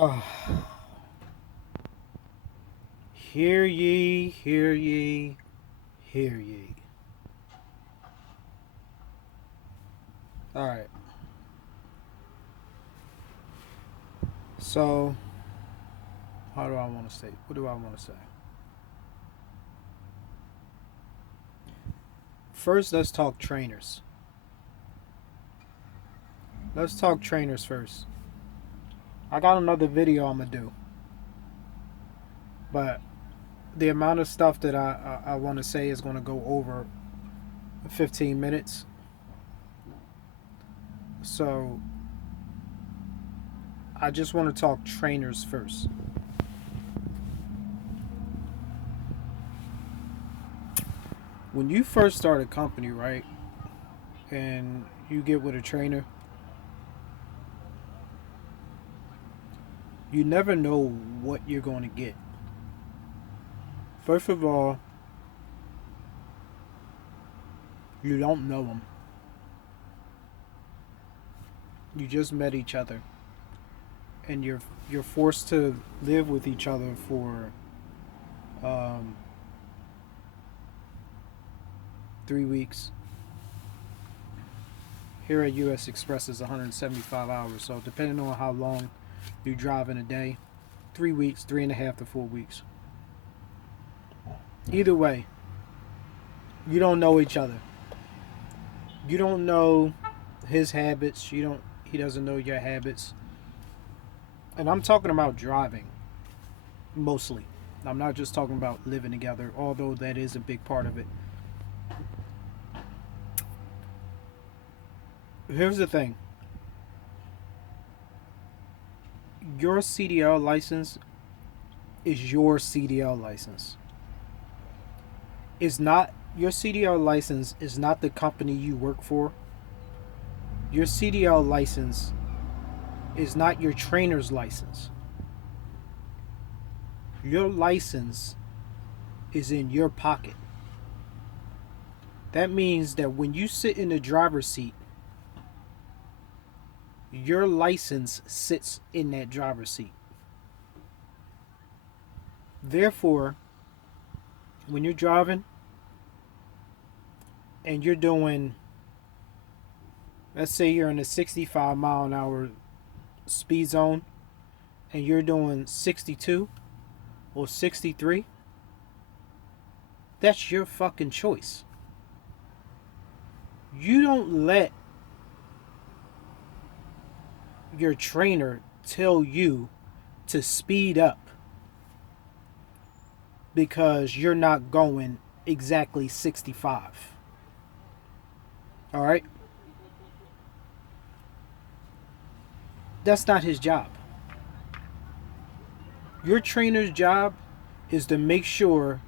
Oh, hear ye, hear ye, hear ye. All right. So, how do I want to say? What do I want to say? First, let's talk trainers. Let's talk trainers first. I got another video I'm gonna do, but the amount of stuff that I want to say is gonna go over 15 minutes. So, I just want to talk trainers first. When you first start a company, right, and you get with a trainer, you never know what you're going to get. First of all, you don't know them. You just met each other, and you're forced to live with each other for um, 3 weeks. Here at U.S. Express is 175 hours, so depending on how long you drive in a day, 3 weeks, 3.5 to 4 weeks. Either way, you don't know each other. You don't know his habits. He doesn't know your habits. And I'm talking about driving mostly. I'm not just talking about living together, although that is a big part of it. Here's the thing. Your CDL license is your CDL license. It's not Your CDL license is not the company you work for. Your CDL license is not your trainer's license. Your license is in your pocket. That means that when you sit in the driver's seat, your license sits in that driver's seat. Therefore, when you're driving and you're doing, let's say you're in a 65 mile an hour speed zone and you're doing 62 or 63, that's your fucking choice. You don't let your trainer tell you to speed up because you're not going exactly 65. All right? That's not his job. Your trainer's job is to make sure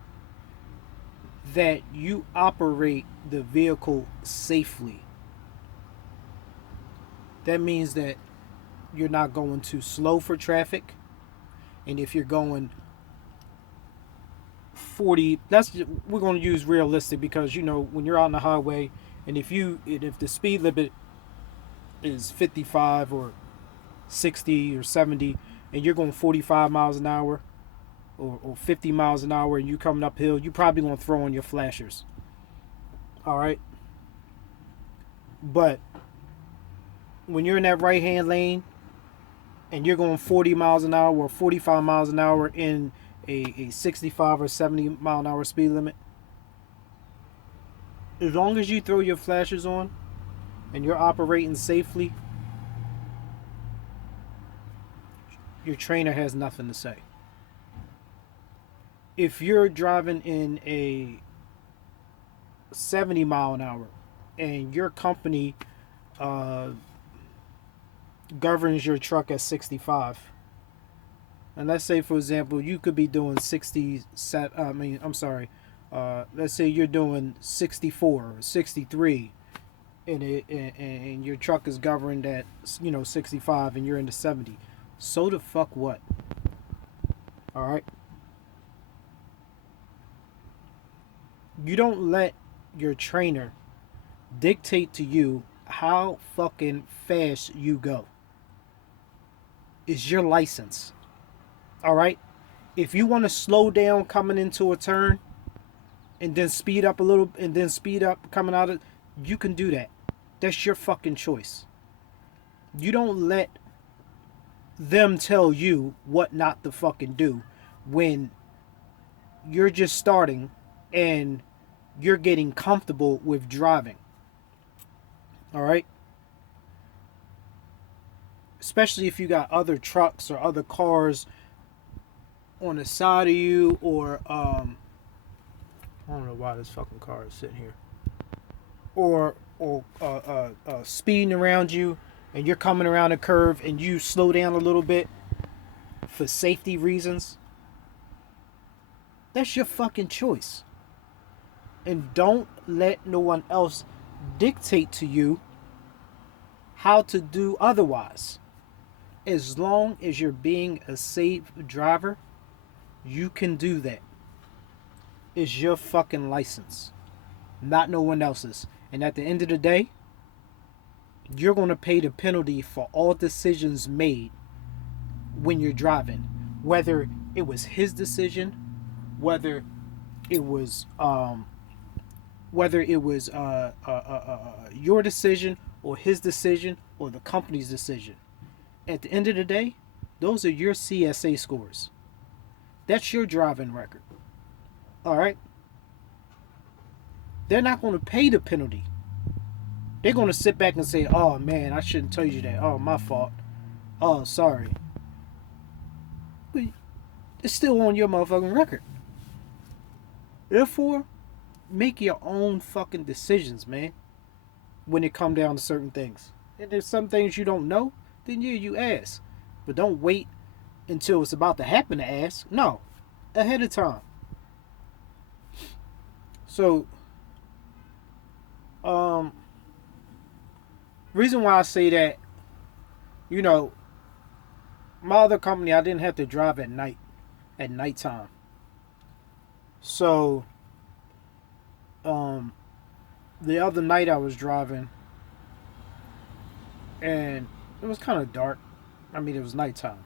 that you operate the vehicle safely. That means that you're not going too slow for traffic. And if you're going 40, we're going to use realistic because when you're out on the highway and if the speed limit is 55 or 60 or 70 and you're going 45 miles an hour or 50 miles an hour and you coming uphill, you probably going to throw on your flashers. All right? But when you're in that right hand lane and you're going 40 miles an hour or 45 miles an hour in a 65 or 70 mile an hour speed limit, as long as you throw your flashers on and you're operating safely, your trainer has nothing to say. If you're driving in a 70 mile an hour and your company governs your truck at 65, and let's say for example you could be doing 60 set I mean I'm sorry let's say you're doing 64 or 63 and your truck is governed at 65 and you're in the 70, so the fuck what? All right, you don't let your trainer dictate to you how fucking fast you go. is your license. All right? If you want to slow down coming into a turn and then speed up a little and then speed up coming out of, you can do that. That's your fucking choice. You don't let them tell you what not to fucking do when you're just starting and you're getting comfortable with driving. All right? Especially if you got other trucks or other cars on the side of you, or I don't know why this fucking car is sitting here, or speeding around you, and you're coming around a curve and you slow down a little bit for safety reasons. That's your fucking choice. And don't let no one else dictate to you how to do otherwise. As long as you're being a safe driver, you can do that. It's your fucking license, not no one else's. And at the end of the day, you're going to pay the penalty for all decisions made when you're driving. Whether it was his decision, whether it was your decision or his decision or the company's decision. At the end of the day, those are your CSA scores. That's your driving record. All right? They're not going to pay the penalty. They're going to sit back and say, oh man, I shouldn't tell you that. Oh, my fault. Oh, sorry. But it's still on your motherfucking record. Therefore, make your own fucking decisions, man, when it come down to certain things. And there's some things you don't know, then yeah, you ask. But don't wait until it's about to happen to ask. No, ahead of time. So, reason why I say that, you know, my other company, I didn't have to drive at nighttime. So, the other night I was driving, and it was kind of dark. I mean, it was nighttime.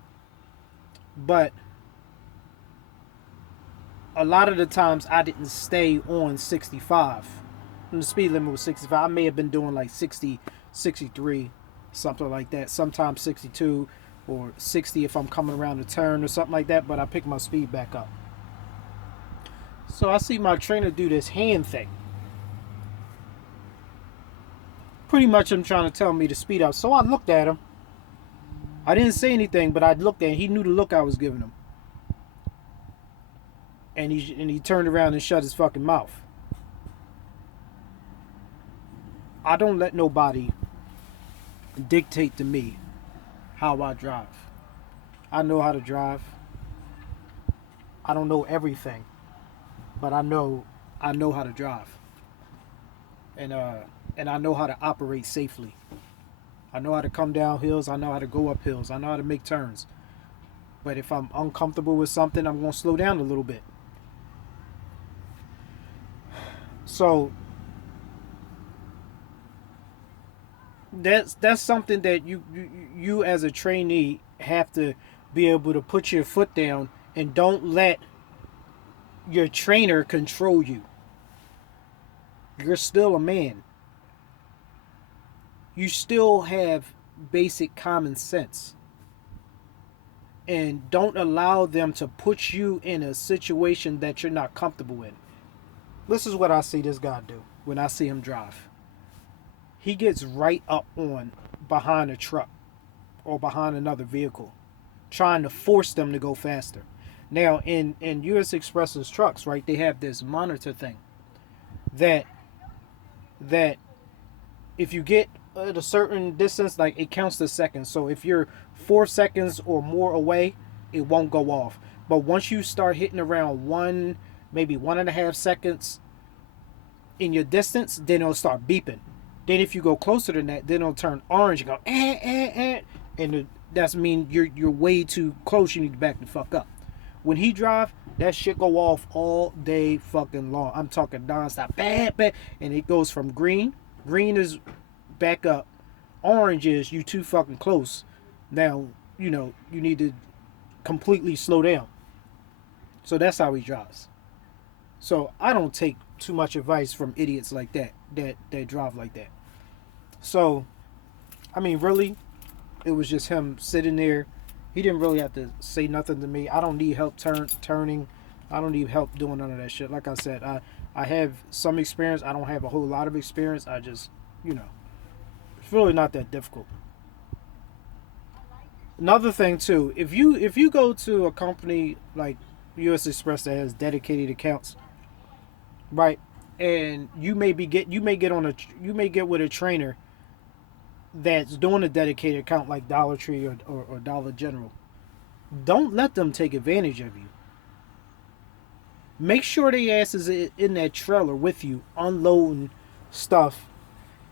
But a lot of the times I didn't stay on 65. And the speed limit was 65. I may have been doing like 60, 63, something like that. Sometimes 62 or 60 if I'm coming around the turn or something like that. But I pick my speed back up. So I see my trainer do this hand thing. Pretty much him trying to tell me to speed up. So I looked at him. I didn't say anything, but I looked at him. He knew the look I was giving him. And he turned around and shut his fucking mouth. I don't let nobody dictate to me how I drive. I know how to drive. I don't know everything, but I know how to drive. And I know how to operate safely. I know how to come down hills. I know how to go up hills. I know how to make turns. But if I'm uncomfortable with something, I'm going to slow down a little bit. So that's something that you as a trainee have to be able to put your foot down, and don't let your trainer control you. You're still a man. You still have basic common sense. And don't allow them to put you in a situation that you're not comfortable in. This is what I see this guy do when I see him drive. He gets right up on behind a truck or behind another vehicle, trying to force them to go faster. Now, in US Express's trucks, right, they have this monitor thing that if you get at a certain distance, like, it counts the seconds. So if you're 4 seconds or more away, it won't go off. But once you start hitting around maybe 1.5 seconds in your distance, then it'll start beeping. Then if you go closer than that, then it'll turn orange and go and that's mean you're way too close. You need to back the fuck up. When he drive, that shit go off all day fucking long. I'm talking nonstop, bad, and it goes from green. Green is back up. Orange is you too fucking close. Now you need to completely slow down. So that's how he drives. So I don't take too much advice from idiots like that drive like that. So I mean, really, it was just him sitting there. He didn't really have to say nothing to me. I don't need help turning. I don't need help doing none of that shit. Like I said, I have some experience. I don't have a whole lot of experience. I just, you know, it's really not that difficult. Another thing too, if you go to a company like US Express that has dedicated accounts, right, and you may get on a you may get with a trainer that's doing a dedicated account like Dollar Tree or Dollar General. Don't let them take advantage of you. Make sure they ass is in that trailer with you, unloading stuff,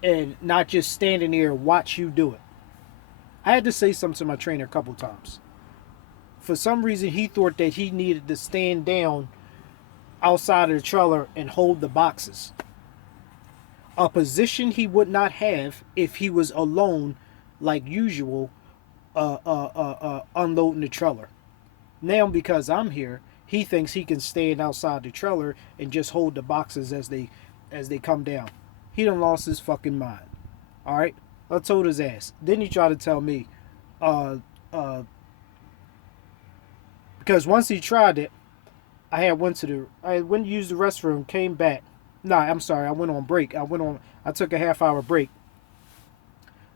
and not just standing there and watch you do it. I had to say something to my trainer a couple times. For some reason, he thought that he needed to stand down outside of the trailer and hold the boxes. A position he would not have if he was alone, like usual, unloading the trailer. Now, because I'm here, he thinks he can stand outside the trailer and just hold the boxes as they come down. He done lost his fucking mind. All right, I told his ass. Then he tried to tell me, uh, uh, because once he tried it, I went to use the restroom, came back. Nah, I'm sorry, I went on break. I took a half-hour break.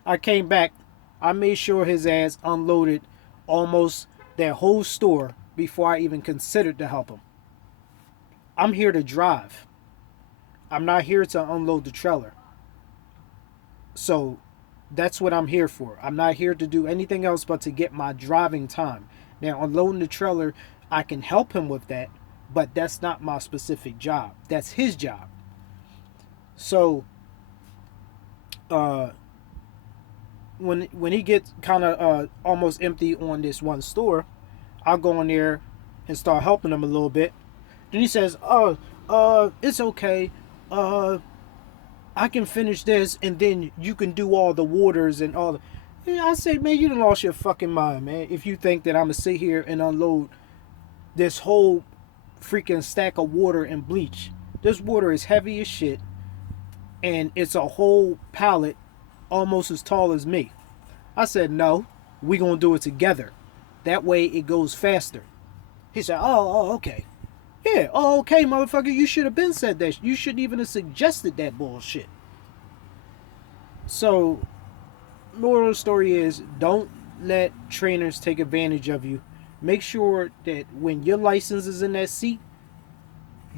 I came back. I made sure his ass unloaded almost that whole store before I even considered to help him. I'm here to drive. I'm not here to unload the trailer. So that's what I'm here for. I'm not here to do anything else but to get my driving time. Now, unloading the trailer, I can help him with that, but that's not my specific job. That's his job. So, uh, when he gets kind of almost empty on this one store, I'll go in there and start helping him a little bit. Then he says, "Oh, it's okay. Uh, I can finish this, and then you can do all the waters and all." Yeah, I say, man, you done lost your fucking mind, man. If you think that I'm gonna sit here and unload this whole freaking stack of water and bleach, this water is heavy as shit, and it's a whole pallet, almost as tall as me. I said, no, we gonna do it together. That way it goes faster. He said, oh, okay. Yeah, oh, okay, motherfucker, you should have been said that. You shouldn't even have suggested that bullshit. So, moral of the story is, don't let trainers take advantage of you. Make sure that when your license is in that seat,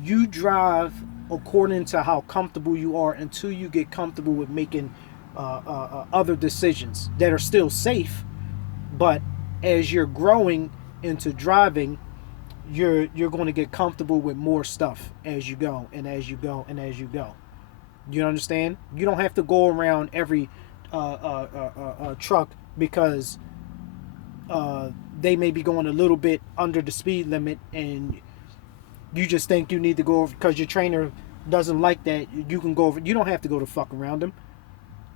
you drive according to how comfortable you are until you get comfortable with making other decisions that are still safe. But as you're growing into driving, you're going to get comfortable with more stuff as you go and as you go and as you go. You understand? You don't have to go around every truck because they may be going a little bit under the speed limit, and you just think you need to go over because your trainer doesn't like that. You can go over. You don't have to go to fuck around him.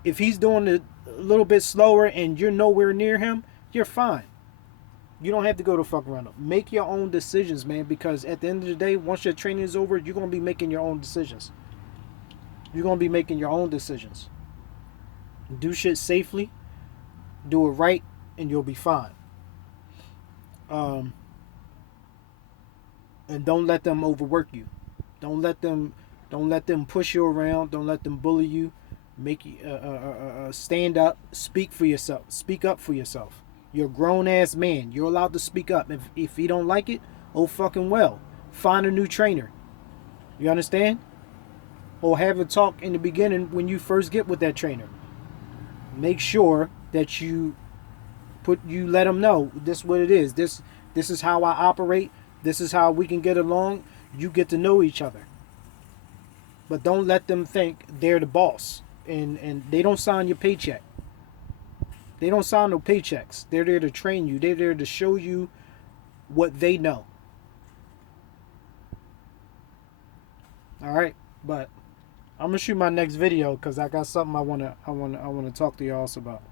If he's doing it a little bit slower and you're nowhere near him, you're fine. You don't have to go to fuck around him. Make your own decisions, man, because at the end of the day, once your training is over, you're going to be making your own decisions. You're going to be making your own decisions. Do shit safely, do it right, and you'll be fine. Um, and don't let them overwork you. Don't let them push you around. Don't let them bully you. Make you stand up. Speak for yourself. Speak up for yourself. You're a grown ass man. You're allowed to speak up. If you don't like it, oh fucking well. Find a new trainer. You understand? Or have a talk in the beginning when you first get with that trainer. Make sure that you let them know this is what it is. This is how I operate. This is how we can get along. You get to know each other. But don't let them think they're the boss. And they don't sign your paycheck. They don't sign no paychecks. They're there to train you. They're there to show you what they know. All right, but I'm gonna shoot my next video because I got something I wanna talk to y'all about.